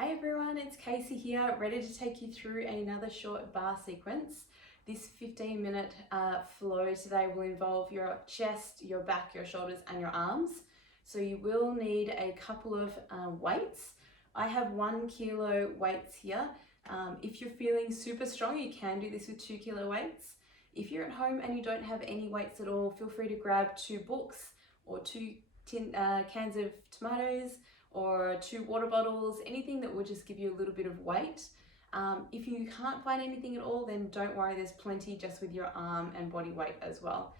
Hey everyone, it's Casey here, ready to take you through another short bar sequence. This 15-minute flow today will involve your chest, your back, your shoulders and your arms. So you will need a couple of weights. I have 1 kilo weights here. If you're feeling super strong, you can do this with 2 kilo weights. If you're at home and you don't have any weights at all, feel free to grab 2 books or 2 cans of tomatoes, or 2 water bottles, anything that will just give you a little bit of weight. If you can't find anything at all, then don't worry, there's plenty just with your arm and body weight as well.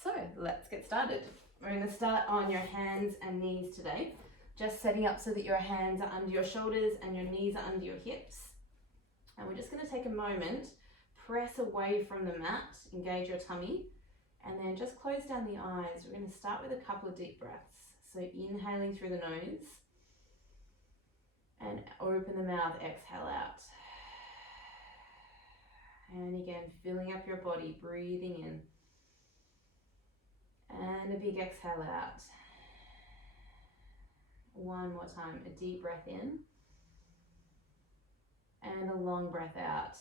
So let's get started. We're going to start on your hands and knees today. Just setting up so that your hands are under your shoulders and your knees are under your hips. And we're just going to take a moment, press away from the mat, engage your tummy, and then just close down the eyes. We're going to start with a couple of deep breaths. So inhaling through the nose, and open the mouth, exhale out. And again, filling up your body, breathing in. And a big exhale out. One more time, a deep breath in. And a long breath out.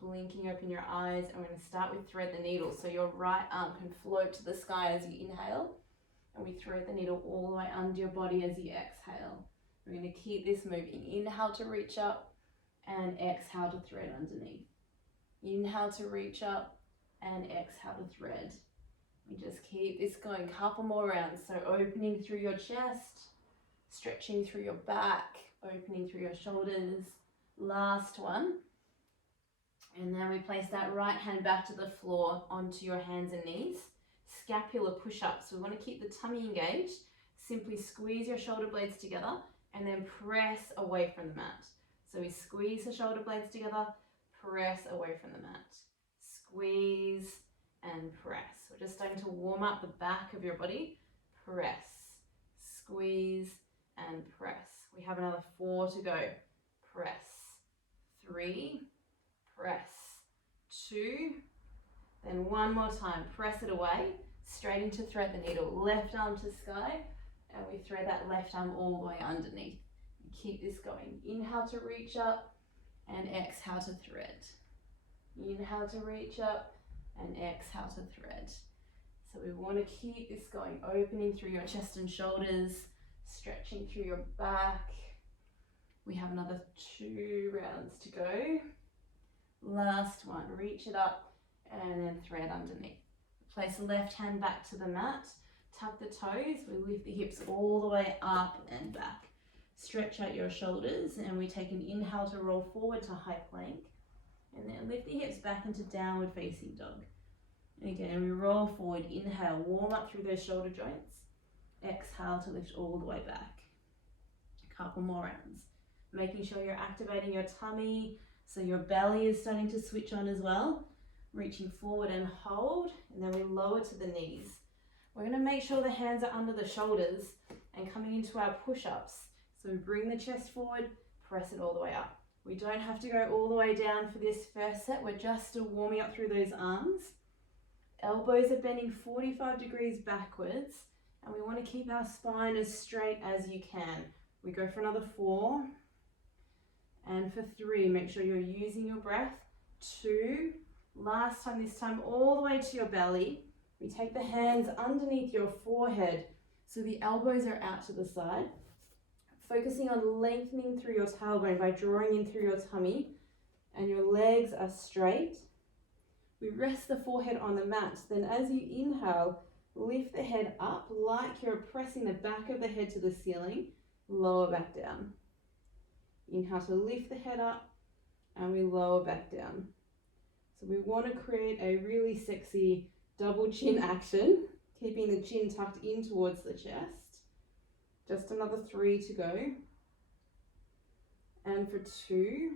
Blinking open your eyes, and we're going to start with thread the needle. So your right arm can float to the sky as you inhale. And we thread the needle all the way under your body as you exhale. We're going to keep this moving. Inhale to reach up and exhale to thread underneath. Inhale to reach up and exhale to thread. We just keep this going, couple more rounds. So opening through your chest, stretching through your back, opening through your shoulders. Last one. And then we place that right hand back to the floor onto your hands and knees. Scapular push-ups. We want to keep the tummy engaged. Simply squeeze your shoulder blades together and then press away from the mat. So we squeeze the shoulder blades together, press away from the mat. Squeeze and press. We're just starting to warm up the back of your body. Press, squeeze and press. We have another 4 to go. Press, 3, press, 2, then one more time. Press it away, straight into thread the needle. Left arm to sky, and we thread that left arm all the way underneath. Keep this going. Inhale to reach up and exhale to thread. Inhale to reach up and exhale to thread. So we want to keep this going, opening through your chest and shoulders, stretching through your back. We have another 2 rounds to go. Last one, reach it up and then thread underneath. Place the left hand back to the mat, tuck the toes, we lift the hips all the way up and back. Stretch out your shoulders, and we take an inhale to roll forward to high plank, and then lift the hips back into downward facing dog. And again, we roll forward, inhale, warm up through those shoulder joints. Exhale to lift all the way back. A couple more rounds. Making sure you're activating your tummy, so your belly is starting to switch on as well. Reaching forward and hold, and then we lower to the knees. We're going to make sure the hands are under the shoulders and coming into our push-ups. So we bring the chest forward, press it all the way up. We don't have to go all the way down for this first set. We're just still warming up through those arms. Elbows are bending 45 degrees backwards, and we want to keep our spine as straight as you can. We go for another 4, and for 3, make sure you're using your breath. 2, last time, this time all the way to your belly. We take the hands underneath your forehead so the elbows are out to the side. Focusing on lengthening through your tailbone by drawing in through your tummy, and your legs are straight. We rest the forehead on the mat. Then as you inhale, lift the head up like you're pressing the back of the head to the ceiling. Lower back down. Inhale to lift the head up, and we lower back down. So we want to create a really sexy double chin action, keeping the chin tucked in towards the chest. Just another 3 to go. And for 2,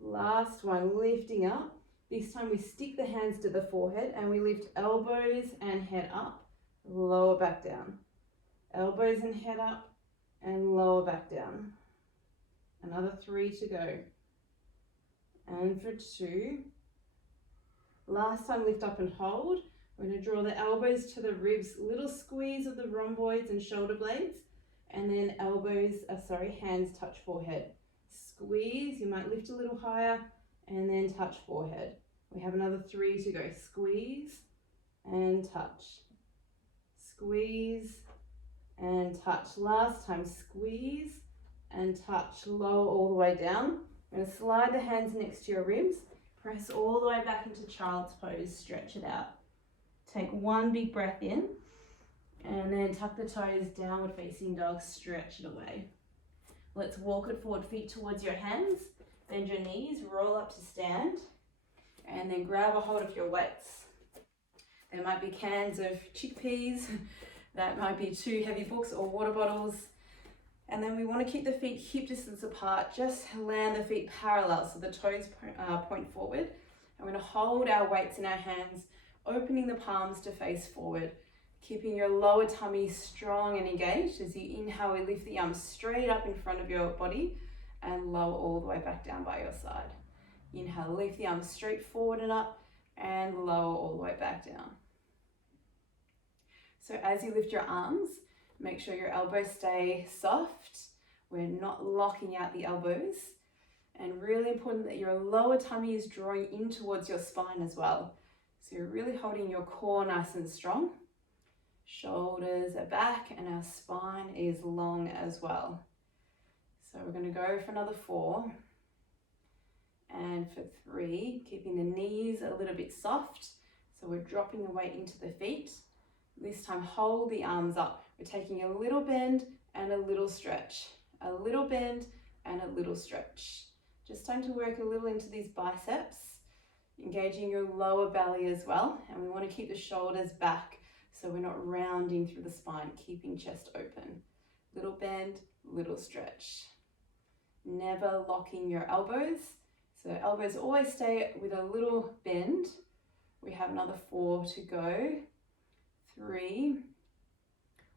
last one, lifting up. This time we stick the hands to the forehead and we lift elbows and head up, lower back down. Elbows and head up and lower back down. Another 3 to go. And for 2, last time lift up and hold. We're going to draw the elbows to the ribs, little squeeze of the rhomboids and shoulder blades, and then hands touch forehead. Squeeze, you might lift a little higher, and then touch forehead. We have another 3 to go. Squeeze and touch. Squeeze and touch. Last time, squeeze and touch. Lower all the way down. I'm going to slide the hands next to your ribs. Press all the way back into child's pose. Stretch it out. Take one big breath in, and then tuck the toes, downward facing dog. Stretch it away. Let's walk it forward, feet towards your hands. Bend your knees, roll up to stand, and then grab a hold of your weights. There might be cans of chickpeas, that might be 2 heavy books or water bottles. And then we want to keep the feet hip distance apart, just land the feet parallel so the toes point forward. And we're going to hold our weights in our hands, opening the palms to face forward, keeping your lower tummy strong and engaged. As you inhale, we lift the arms straight up in front of your body and lower all the way back down by your side. Inhale, lift the arms straight forward and up, and lower all the way back down. So as you lift your arms, make sure your elbows stay soft. We're not locking out the elbows. And really important that your lower tummy is drawing in towards your spine as well. So you're really holding your core nice and strong. Shoulders are back and our spine is long as well. So we're going to go for another 4. And for 3, keeping the knees a little bit soft. So we're dropping the weight into the feet. This time, hold the arms up. We're taking a little bend and a little stretch. A little bend and a little stretch. Just time to work a little into these biceps, engaging your lower belly as well. And we want to keep the shoulders back so we're not rounding through the spine, keeping chest open. Little bend, little stretch. Never locking your elbows. So elbows always stay with a little bend. We have another 4 to go. 3,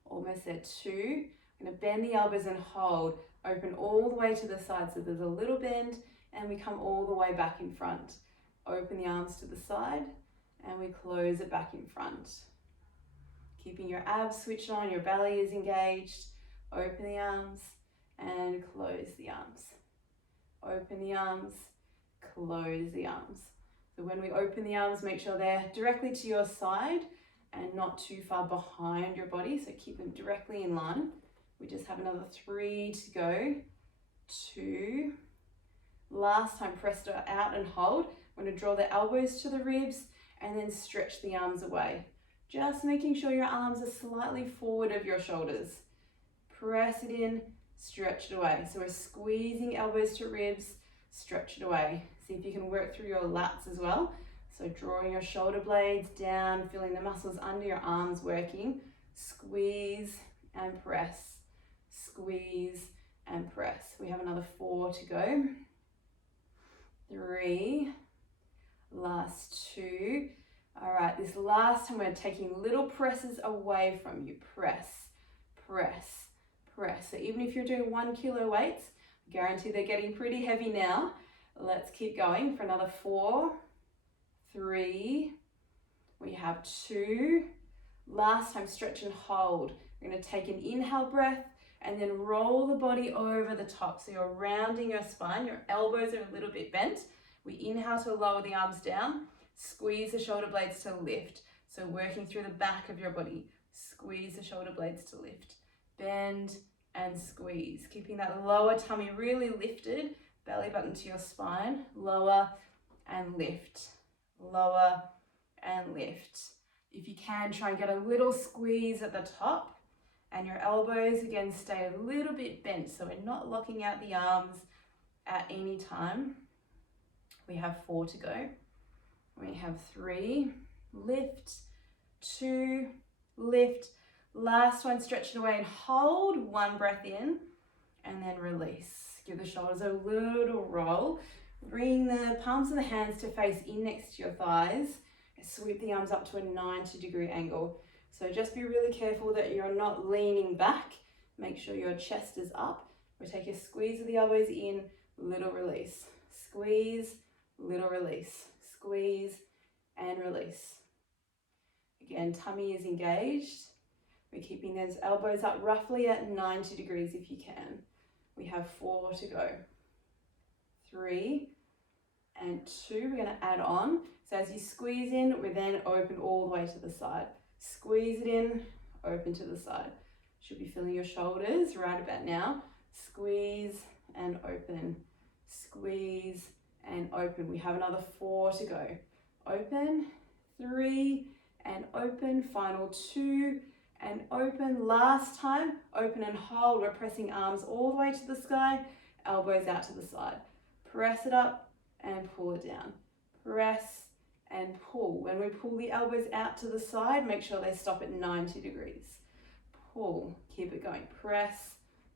almost there, 2. I'm going to bend the elbows and hold. Open all the way to the side so there's a little bend, and we come all the way back in front. Open the arms to the side and we close it back in front. Keeping your abs switched on, your belly is engaged. Open the arms and close the arms. Open the arms, close the arms. So when we open the arms, make sure they're directly to your side and not too far behind your body. So keep them directly in line. We just have another 3 to go. 2. Last time, press it out and hold. We're going to draw the elbows to the ribs and then stretch the arms away. Just making sure your arms are slightly forward of your shoulders. Press it in, stretch it away. So we're squeezing elbows to ribs, stretch it away. See if you can work through your lats as well. So drawing your shoulder blades down, feeling the muscles under your arms working. Squeeze and press, squeeze and press. We have another 4 to go. 3, last 2. All right, this last time we're taking little presses away from you. Press, press, press. So even if you're doing 1 kilo weights, I guarantee they're getting pretty heavy now. Let's keep going for another 4, 3, we have 2. Last time, stretch and hold. We're going to take an inhale breath and then roll the body over the top. So you're rounding your spine, your elbows are a little bit bent. We inhale to lower the arms down, squeeze the shoulder blades to lift. So working through the back of your body, squeeze the shoulder blades to lift. Bend and squeeze, keeping that lower tummy really lifted, belly button to your spine, lower and lift, lower and lift. If you can, try and get a little squeeze at the top, and your elbows again stay a little bit bent, so we're not locking out the arms at any time. We have 4 to go. We have 3, lift, 2, lift. Last one, stretch it away and hold. 1 breath in and then release. Give the shoulders a little roll. Bring the palms of the hands to face in next to your thighs. Sweep the arms up to a 90-degree angle. So just be really careful that you're not leaning back. Make sure your chest is up. We take a squeeze of the elbows in, little release. Squeeze, little release. Squeeze and release. Again, tummy is engaged. We're keeping those elbows up roughly at 90 degrees if you can. We have 4 to go. 3 and 2, we're going to add on. So as you squeeze in, we then open all the way to the side. Squeeze it in, open to the side. Should be feeling your shoulders right about now. Squeeze and open. Squeeze and open. We have another 4 to go. Open, 3 and open. Final 2 and open. Last time, open and hold. We're pressing arms all the way to the sky, elbows out to the side. Press it up and pull it down. Press and pull. When we pull the elbows out to the side, make sure they stop at 90 degrees. Pull, keep it going. Press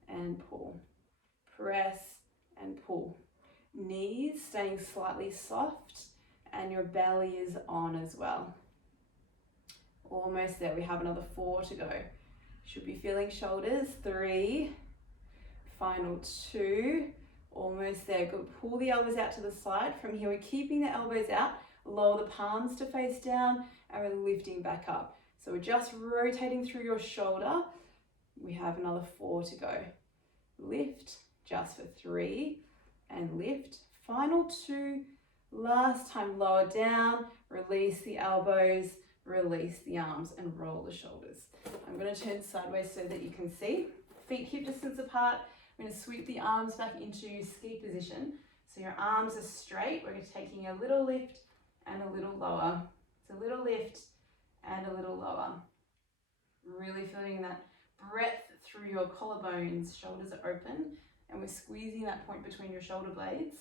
and pull. Press and pull. Knees staying slightly soft and your belly is on as well. Almost there. We have another 4 to go. Should be feeling shoulders. 3. Final 2. Almost there. Good. Pull the elbows out to the side. From here, we're keeping the elbows out. Lower the palms to face down and we're lifting back up. So we're just rotating through your shoulder. We have another 4 to go. Lift just for 3 and lift. Final 2. Last time, lower down, release the elbows, release the arms and roll the shoulders. I'm going to turn sideways so that you can see. Feet hip distance apart. We're going to sweep the arms back into ski position. So your arms are straight. We're taking a little lift and a little lower. It's a little lift and a little lower. Really feeling that breath through your collarbones. Shoulders are open and we're squeezing that point between your shoulder blades.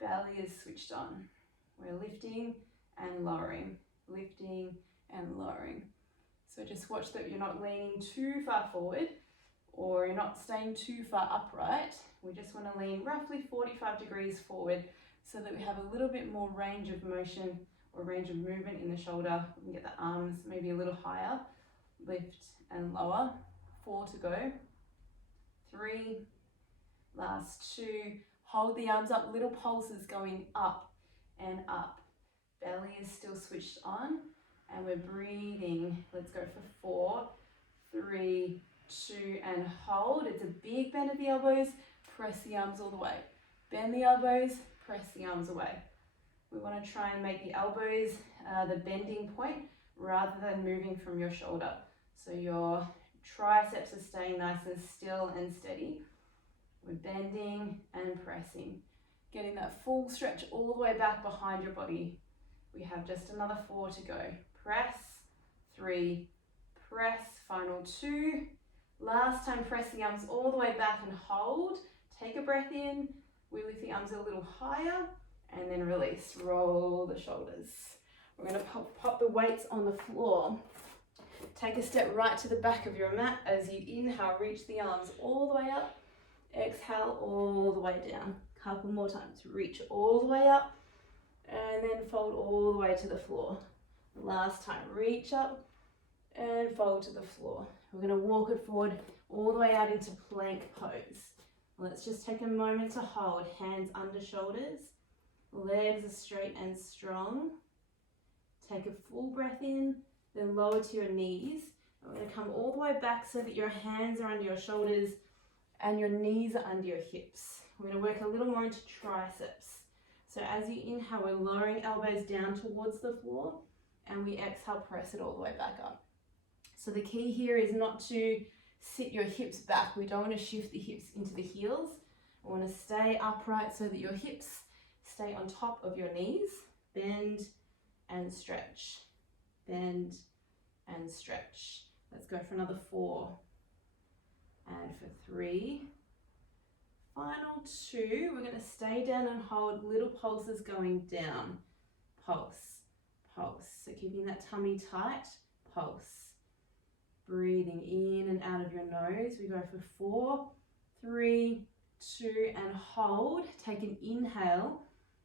Belly is switched on. We're lifting and lowering, lifting and lowering. So just watch that you're not leaning too far forward or you're not staying too far upright. We just want to lean roughly 45 degrees forward so that we have a little bit more range of motion or range of movement in the shoulder. We can get the arms maybe a little higher. Lift and lower. 4 to go. 3. Last 2. Hold the arms up. Little pulses going up and up. Belly is still switched on and we're breathing. Let's go for 4, 3, 2 and hold. It's a big bend of the elbows. Press the arms all the way. Bend the elbows, press the arms away. We want to try and make the elbows the bending point rather than moving from your shoulder. So your triceps are staying nice and still and steady. We're bending and pressing. Getting that full stretch all the way back behind your body. We have just another 4 to go. Press, 3, press, final 2. Last time, press the arms all the way back and hold. Take a breath in. We lift the arms a little higher and then release. Roll the shoulders. We're going to pop the weights on the floor. Take a step right to the back of your mat as you inhale, reach the arms all the way up. Exhale all the way down. Couple more times. Reach all the way up and then fold all the way to the floor. Last time, reach up and fold to the floor. We're going to walk it forward all the way out into plank pose. Let's just take a moment to hold. Hands under shoulders. Legs are straight and strong. Take a full breath in, then lower to your knees. We're going to come all the way back so that your hands are under your shoulders and your knees are under your hips. We're going to work a little more into triceps. So as you inhale, we're lowering elbows down towards the floor and we exhale, press it all the way back up. So the key here is not to sit your hips back. We don't want to shift the hips into the heels. We want to stay upright so that your hips stay on top of your knees. Bend and stretch. Bend and stretch. Let's go for another 4. And for 3. Final 2. We're going to stay down and hold little pulses going down. Pulse, pulse. So keeping that tummy tight. Pulse. Breathing in and out of your nose. We go for 4, 3, 2 and hold. Take an inhale.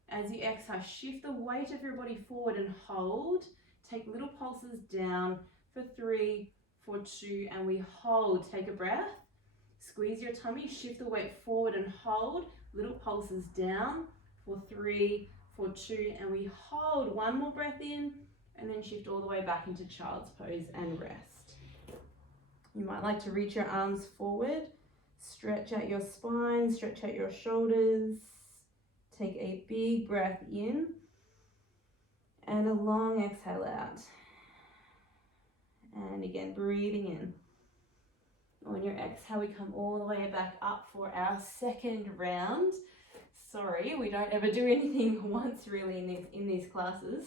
As you exhale, shift the weight of your body forward and hold. Take little pulses down for 3, for 2 and we hold. Take a breath. Squeeze your tummy, shift the weight forward and hold. Little pulses down for 3, for 2 and we hold. One more breath in and then shift all the way back into child's pose and rest. You might like to reach your arms forward, stretch out your spine, stretch out your shoulders. Take a big breath in and a long exhale out. And again, breathing in. On your exhale, we come all the way back up for our second round. Sorry, we don't ever do anything once really in these classes.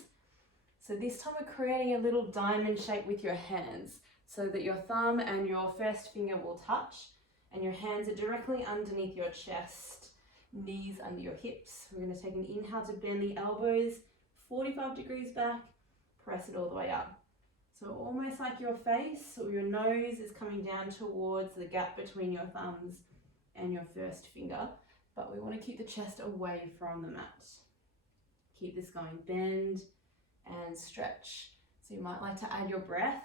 So this time we're creating a little diamond shape with your hands so that your thumb and your first finger will touch and your hands are directly underneath your chest, knees under your hips. We're going to take an inhale to bend the elbows 45 degrees back, press it all the way up. So almost like your face or your nose is coming down towards the gap between your thumbs and your first finger, but we want to keep the chest away from the mat. Keep this going, bend and stretch. So you might like to add your breath,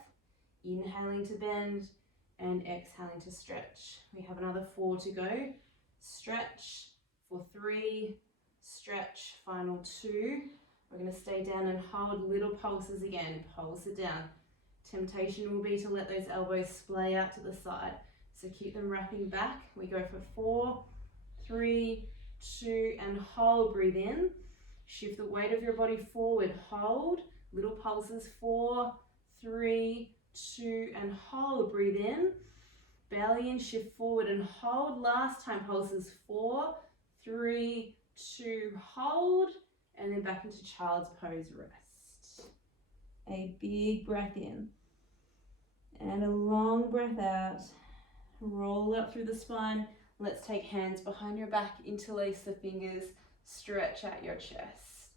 inhaling to bend and exhaling to stretch. We have another 4 to go. Stretch for 3, stretch, final 2. We're going to stay down and hold little pulses again, pulse it down. Temptation will be to let those elbows splay out to the side. So keep them wrapping back. We go for 4, 3, 2, and hold, breathe in. Shift the weight of your body forward, hold, little pulses, 4, 3, 2, and hold, breathe in. Belly in, shift forward and hold. Last time, pulses, 4, 3, 2, hold, and then back into child's pose, rest. A big breath in and a long breath out. Roll up through the spine. Let's take hands behind your back, interlace the fingers, stretch out your chest.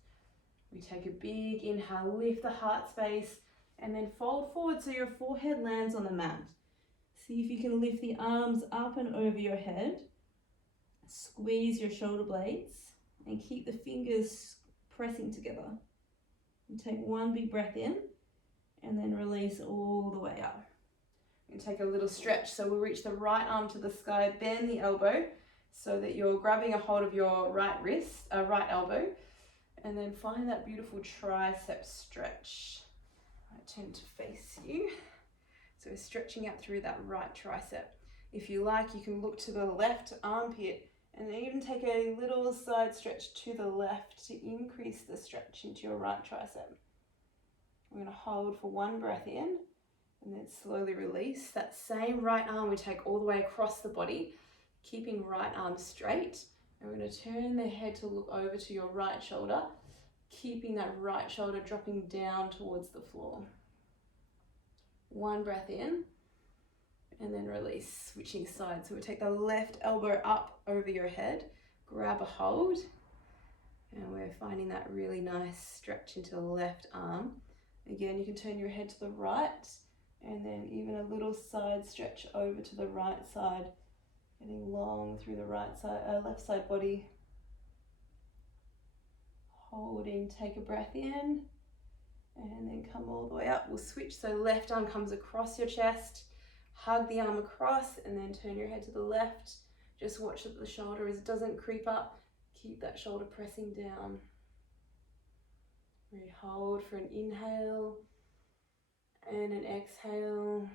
We take a big inhale, lift the heart space, and then fold forward so your forehead lands on the mat. See if you can lift the arms up and over your head. Squeeze your shoulder blades and keep the fingers pressing together. And take one big breath in and then release all the way up. And take a little stretch. So we'll reach the right arm to the sky, bend the elbow so that you're grabbing a hold of your right elbow, and then find that beautiful tricep stretch. I tend to face you. So we're stretching out through that right tricep. If you like, you can look to the left armpit and even take a little side stretch to the left to increase the stretch into your right tricep. We're going to hold for 1 breath in and then slowly release. That same right arm we take all the way across the body, keeping right arm straight. And we're going to turn the head to look over to your right shoulder, keeping that right shoulder dropping down towards the floor. 1 breath in and then release, switching sides. So we take the left elbow up over your head, grab a hold, and we're finding that really nice stretch into the left arm. Again, you can turn your head to the right and then even a little side stretch over to the right side, getting long through the left side body. Holding, take a breath in and then come all the way up. We'll switch, so left arm comes across your chest, hug the arm across and then turn your head to the left. Just watch that the shoulder doesn't creep up. Keep that shoulder pressing down. We hold for an inhale and an exhale.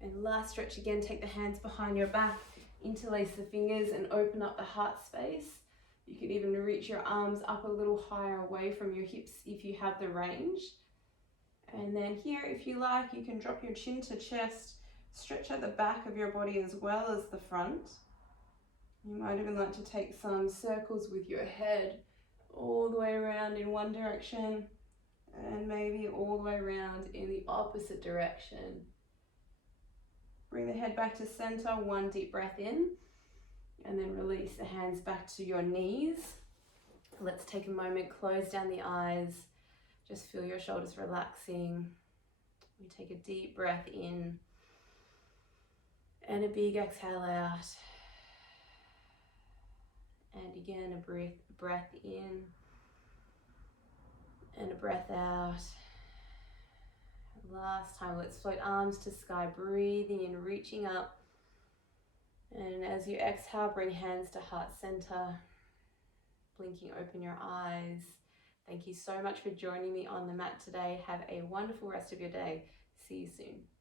And last stretch again, take the hands behind your back, interlace the fingers and open up the heart space. You can even reach your arms up a little higher away from your hips if you have the range. And then here, if you like, you can drop your chin to chest, stretch out the back of your body as well as the front. You might even like to take some circles with your head all the way around in one direction and maybe all the way around in the opposite direction. Bring the head back to center, 1 deep breath in, and then release the hands back to your knees. Let's take a moment, close down the eyes, just feel your shoulders relaxing. We take a deep breath in and a big exhale out. And again, a breath in and a breath out. Last time, let's float arms to sky, breathing in, reaching up. And as you exhale, bring hands to heart center, blinking open your eyes. Thank you so much for joining me on the mat today. Have a wonderful rest of your day. See you soon.